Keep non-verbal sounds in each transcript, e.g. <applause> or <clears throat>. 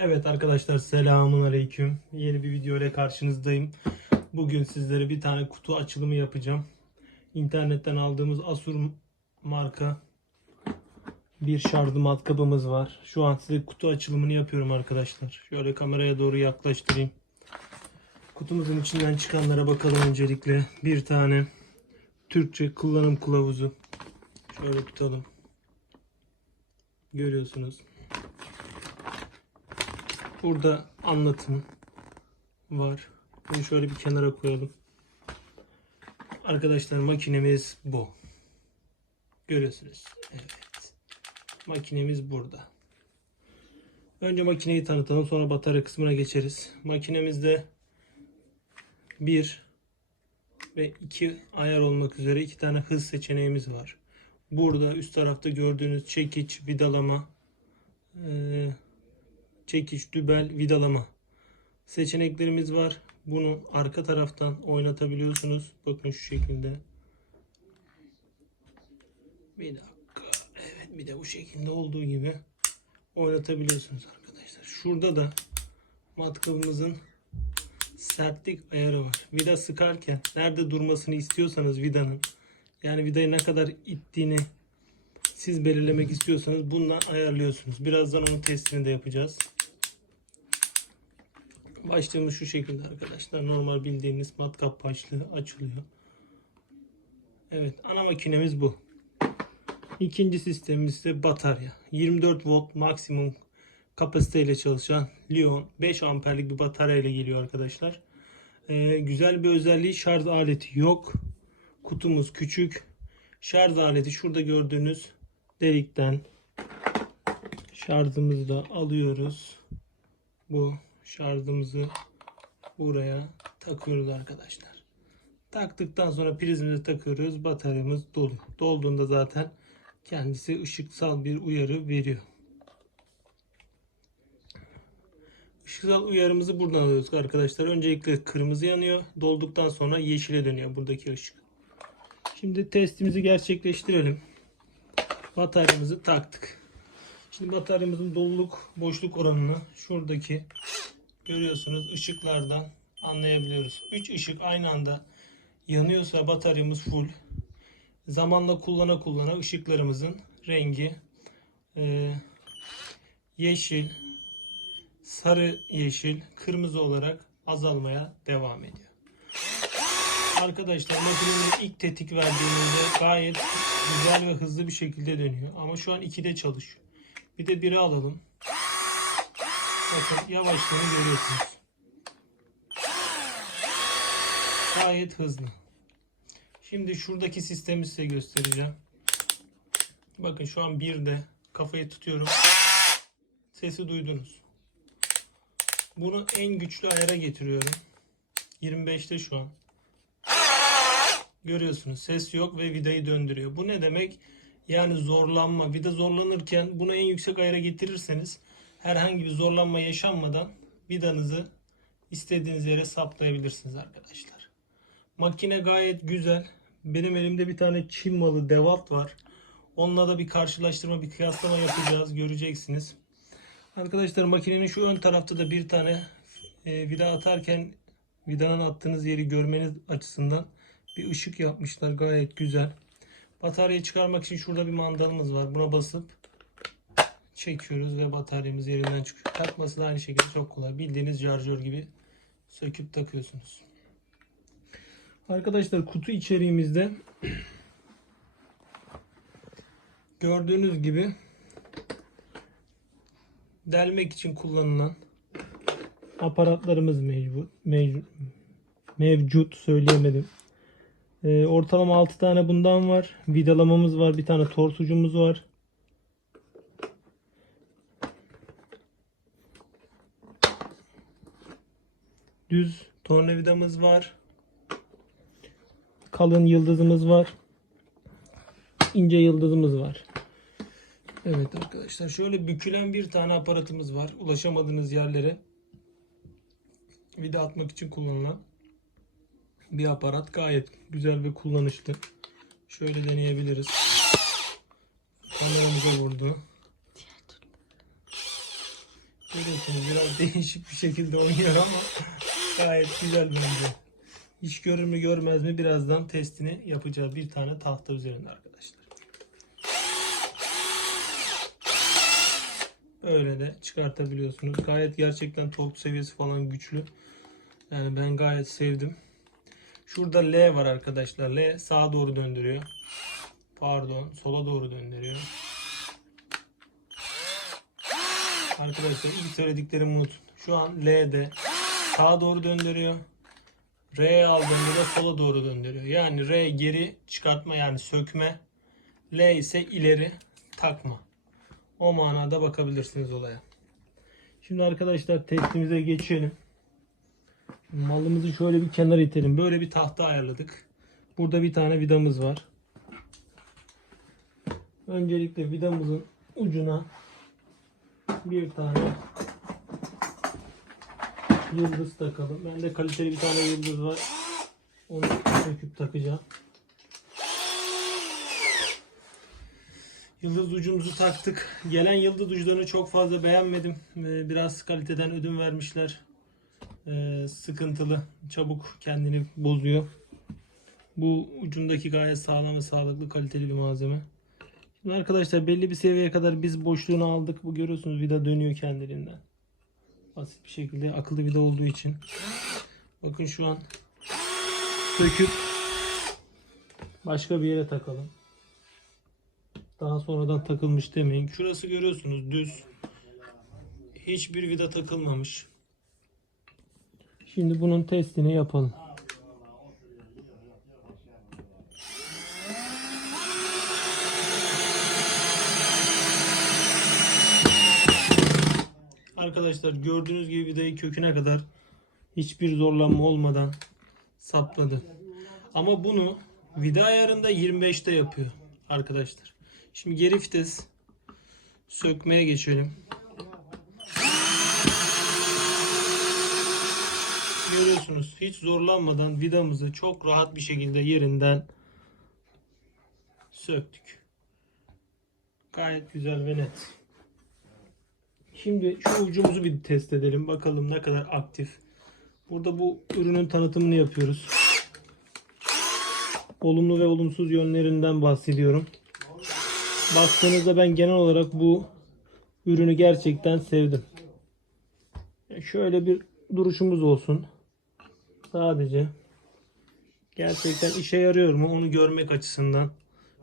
Evet arkadaşlar selamun aleyküm. Yeni bir video ile karşınızdayım. Bugün sizlere bir tane kutu açılımı yapacağım. İnternetten aldığımız Asus marka bir şarjlı matkabımız var. Şu an size kutu açılımını yapıyorum arkadaşlar. Şöyle kameraya doğru yaklaştırayım. Kutumuzun içinden çıkanlara bakalım öncelikle. Bir tane Türkçe kullanım kılavuzu. Şöyle tutalım. Görüyorsunuz. Burada anlatım var. Bunu şöyle bir kenara koyalım. Arkadaşlar makinemiz bu. Görüyorsunuz. Evet. Makinemiz burada. Önce makineyi tanıtalım sonra batarya kısmına geçeriz. Makinemizde bir ve iki ayar olmak üzere iki tane hız seçeneğimiz var. Burada üst tarafta gördüğünüz çekiç, vidalama, eee çekiş, dübel, vidalama seçeneklerimiz var. Bunu arka taraftan oynatabiliyorsunuz. Bakın şu şekilde. Bir dakika. Evet bir de bu şekilde olduğu gibi oynatabiliyorsunuz arkadaşlar. Şurada da matkabımızın sertlik ayarı var. Vida sıkarken nerede durmasını istiyorsanız vidanın yani vidayı ne kadar ittiğini siz belirlemek istiyorsanız bundan ayarlıyorsunuz. Birazdan onun testini de yapacağız. Başlığımız şu şekilde arkadaşlar. Normal bildiğiniz matkap başlığı açılıyor. Evet ana makinemiz bu. İkinci sistemimiz ise batarya. 24 volt maksimum kapasiteyle çalışan Lion 5 amperlik bir batarya ile geliyor arkadaşlar. Ee, güzel bir özelliği şarj aleti yok. Kutumuz küçük. Şarj aleti şurada gördüğünüz delikten şarjımızı da alıyoruz. Bu şarjımızı buraya takıyoruz arkadaşlar. Taktıktan sonra prizimizi takıyoruz. Bataryamız dolu. Dolduğunda zaten kendisi ışıksal bir uyarı veriyor. Işıksal uyarımızı buradan alıyoruz arkadaşlar. Öncelikle kırmızı yanıyor. Dolduktan sonra yeşile dönüyor buradaki ışık. Şimdi testimizi gerçekleştirelim. Bataryamızı taktık. Şimdi bataryamızın doluluk boşluk oranını şuradaki görüyorsunuz ışıklardan anlayabiliyoruz. 3 ışık aynı anda yanıyorsa bataryamız full. Zamanla kullana kullana ışıklarımızın rengi e, yeşil, sarı yeşil, kırmızı olarak azalmaya devam ediyor. Arkadaşlar makinenin ilk tetik verdiğimizde gayet güzel ve hızlı bir şekilde dönüyor. Ama şu an 2'de çalışıyor. Bir de 1'e alalım. Bakın yavaşlığını görüyorsunuz. Gayet hızlı. Şimdi şuradaki sistemi size göstereceğim. Bakın şu an 1'de kafayı tutuyorum. Sesi duydunuz. Bunu en güçlü ayara getiriyorum. 25'te şu an. Görüyorsunuz ses yok ve vidayı döndürüyor. Bu ne demek? Yani zorlanma. Vida zorlanırken bunu en yüksek ayara getirirseniz herhangi bir zorlanma yaşanmadan vidanızı istediğiniz yere saplayabilirsiniz arkadaşlar. Makine gayet güzel. Benim elimde bir tane Çin malı Dewalt var. Onunla da bir karşılaştırma, bir kıyaslama yapacağız. Göreceksiniz. Arkadaşlar makinenin şu ön tarafta da bir tane e, vida atarken vidanın attığınız yeri görmeniz açısından bir ışık yapmışlar. Gayet güzel. Bataryayı çıkarmak için şurada bir mandalımız var. Buna basıp çekiyoruz ve bataryamız yerinden çıkıyor. Takması da aynı şekilde çok kolay. Bildiğiniz şarjör gibi söküp takıyorsunuz. Arkadaşlar kutu içeriğimizde <clears throat> gördüğünüz gibi delmek için kullanılan aparatlarımız mevcut. Mevcut, söyleyemedim. Ee, ortalama 6 tane bundan var. Vidalamamız var. Bir tane torsucumuz var. Düz tornavidamız var. Kalın yıldızımız var. İnce yıldızımız var. Evet arkadaşlar şöyle bükülen bir tane aparatımız var. Ulaşamadığınız yerlere vida atmak için kullanılan bir aparat. Gayet güzel ve kullanışlı. Şöyle deneyebiliriz. Kameramıza vurdu. Görüyorsunuz biraz <laughs> değişik bir şekilde oynuyor ama gayet güzel bence. Hiç görür mü görmez mi birazdan testini yapacağız bir tane tahta üzerinde arkadaşlar. Böyle de çıkartabiliyorsunuz. Gayet gerçekten tork seviyesi falan güçlü. Yani ben gayet sevdim. Şurada L var arkadaşlar. L sağa doğru döndürüyor. Pardon, sola doğru döndürüyor. Arkadaşlar ilk söylediklerimi unutun. Şu an L'de sağa doğru döndürüyor. R'ye aldığında da sola doğru döndürüyor. Yani R geri çıkartma yani sökme. L ise ileri takma. O manada bakabilirsiniz olaya. Şimdi arkadaşlar testimize geçelim. Malımızı şöyle bir kenara itelim. Böyle bir tahta ayarladık. Burada bir tane vidamız var. Öncelikle vidamızın ucuna bir tane yıldız takalım. Bende kaliteli bir tane yıldız var. Onu söküp takacağım. Yıldız ucumuzu taktık. Gelen yıldız uçlarını çok fazla beğenmedim. Ee, Biraz kaliteden ödün vermişler. Ee, Sıkıntılı. Çabuk kendini bozuyor. Bu ucundaki gayet sağlam ve sağlıklı kaliteli bir malzeme. Şimdi arkadaşlar belli bir seviyeye kadar biz boşluğunu aldık. Bu görüyorsunuz vida dönüyor kendiliğinden. Basit bir şekilde akıllı vida olduğu için. Bakın şu an söküp başka bir yere takalım. Daha sonradan takılmış demeyin. Şurası görüyorsunuz düz. Hiçbir vida takılmamış. Şimdi bunun testini yapalım. Arkadaşlar gördüğünüz gibi vidayı köküne kadar hiçbir zorlanma olmadan sapladı. Ama bunu vida ayarında 25'te yapıyor arkadaşlar. Şimdi geri vites sökmeye geçelim. Görüyorsunuz hiç zorlanmadan vidamızı çok rahat bir şekilde yerinden söktük. Gayet güzel ve net. Şimdi şu ucumuzu bir test edelim. Bakalım ne kadar aktif. Burada bu ürünün tanıtımını yapıyoruz. Olumlu ve olumsuz yönlerinden bahsediyorum. Baktığınızda ben genel olarak bu ürünü gerçekten sevdim. Şöyle bir duruşumuz olsun. Sadece gerçekten işe yarıyor mu onu görmek açısından.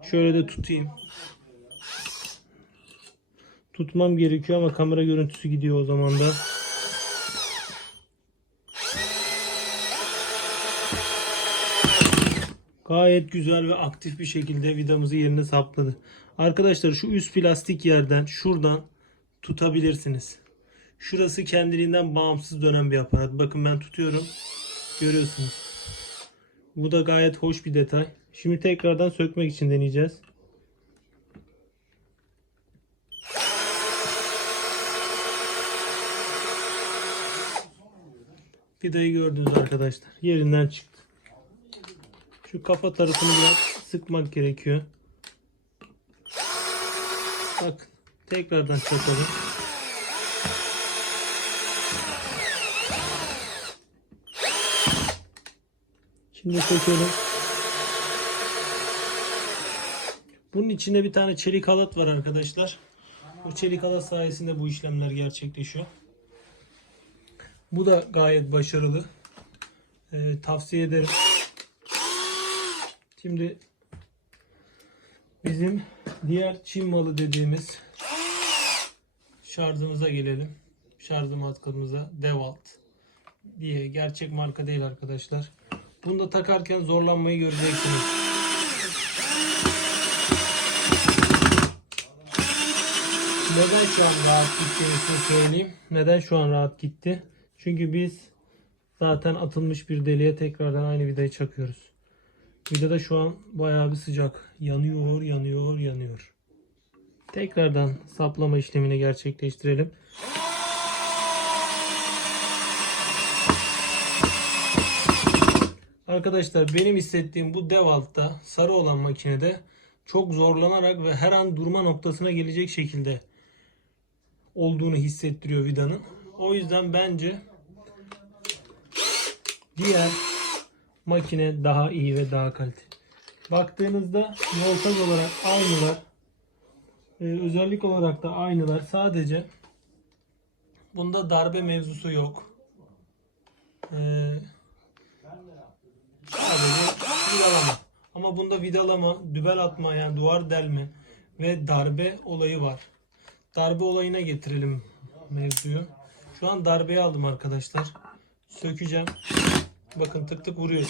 Şöyle de tutayım. Tutmam gerekiyor ama kamera görüntüsü gidiyor o zaman da. Gayet güzel ve aktif bir şekilde vidamızı yerine sapladı. Arkadaşlar şu üst plastik yerden şuradan tutabilirsiniz. Şurası kendiliğinden bağımsız dönen bir aparat. Bakın ben tutuyorum. Görüyorsunuz. Bu da gayet hoş bir detay. Şimdi tekrardan sökmek için deneyeceğiz. Vidayı gördünüz arkadaşlar. Yerinden çıktı. Şu kafa tarafını biraz sıkmak gerekiyor. Bak tekrardan çakalım. Şimdi sökelim. Bunun içinde bir tane çelik halat var arkadaşlar. Bu çelik halat sayesinde bu işlemler gerçekleşiyor. Bu da gayet başarılı. Ee, tavsiye ederim. Şimdi bizim diğer Çin malı dediğimiz şarjımıza gelelim. Şarj matkabımıza Dewalt diye gerçek marka değil arkadaşlar. Bunu da takarken zorlanmayı göreceksiniz. Neden şu an rahat gittiğini söyleyeyim. Neden şu an rahat gitti? Çünkü biz zaten atılmış bir deliğe tekrardan aynı vidayı çakıyoruz. Vidada şu an bayağı bir sıcak. Yanıyor, yanıyor, yanıyor. Tekrardan saplama işlemini gerçekleştirelim. Arkadaşlar benim hissettiğim bu Dewalt'ta sarı olan makinede çok zorlanarak ve her an durma noktasına gelecek şekilde olduğunu hissettiriyor vidanın. O yüzden bence diğer makine daha iyi ve daha kaliteli. Baktığınızda voltaj olarak aynılar. Ee, özellik olarak da aynılar. Sadece bunda darbe mevzusu yok. Ee, sadece vidalama. Ama bunda vidalama, dübel atma yani duvar delme ve darbe olayı var. Darbe olayına getirelim mevzuyu. Şu an darbeyi aldım arkadaşlar. Sökeceğim. Bakın tık tık vuruyor.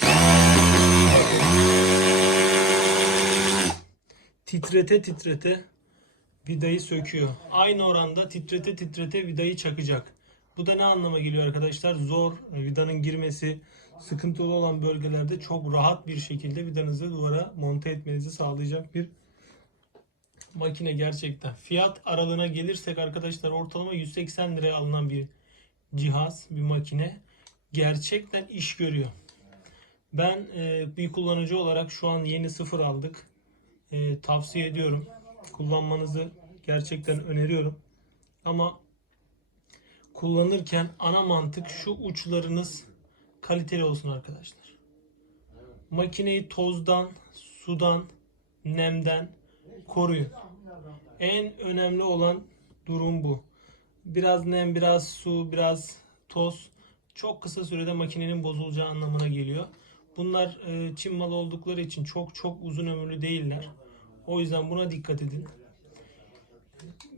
Titrete titrete vidayı söküyor. Aynı oranda titrete titrete vidayı çakacak. Bu da ne anlama geliyor arkadaşlar? Zor vidanın girmesi sıkıntılı olan bölgelerde çok rahat bir şekilde vidanızı duvara monte etmenizi sağlayacak bir makine gerçekten. Fiyat aralığına gelirsek arkadaşlar ortalama 180 liraya alınan bir cihaz, bir makine gerçekten iş görüyor. Ben e, bir kullanıcı olarak şu an yeni sıfır aldık. E, tavsiye ediyorum. Kullanmanızı gerçekten öneriyorum. Ama kullanırken ana mantık şu uçlarınız kaliteli olsun arkadaşlar. Makineyi tozdan, sudan, nemden koruyun. En önemli olan durum bu. Biraz nem, biraz su, biraz toz çok kısa sürede makinenin bozulacağı anlamına geliyor. Bunlar e, Çin malı oldukları için çok çok uzun ömürlü değiller. O yüzden buna dikkat edin.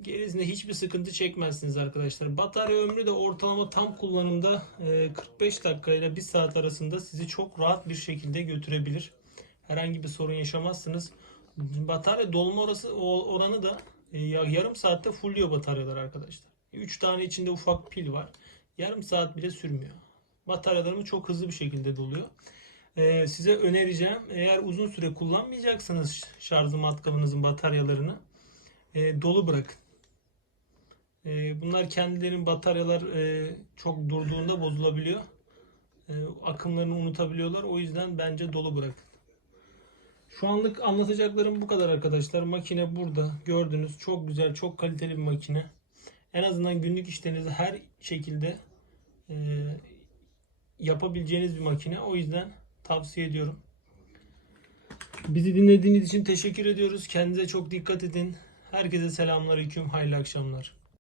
Gerisinde hiçbir sıkıntı çekmezsiniz arkadaşlar. Batarya ömrü de ortalama tam kullanımda e, 45 dakika ile 1 saat arasında sizi çok rahat bir şekilde götürebilir. Herhangi bir sorun yaşamazsınız. Batarya dolma orası, oranı da e, ya- yarım saatte fullüyor bataryalar arkadaşlar. 3 tane içinde ufak pil var. Yarım saat bile sürmüyor. Bataryalarımız çok hızlı bir şekilde doluyor. Ee, size önereceğim eğer uzun süre kullanmayacaksanız şarj matkabınızın bataryalarını e, dolu bırakın. E, bunlar kendilerinin bataryalar e, çok durduğunda bozulabiliyor. E, akımlarını unutabiliyorlar. O yüzden bence dolu bırakın. Şu anlık anlatacaklarım bu kadar arkadaşlar. Makine burada. Gördünüz. Çok güzel, çok kaliteli bir makine. En azından günlük işlerinizi her şekilde e, yapabileceğiniz bir makine. O yüzden tavsiye ediyorum. Bizi dinlediğiniz için teşekkür ediyoruz. Kendinize çok dikkat edin. Herkese selamlar, hüküm, hayırlı akşamlar.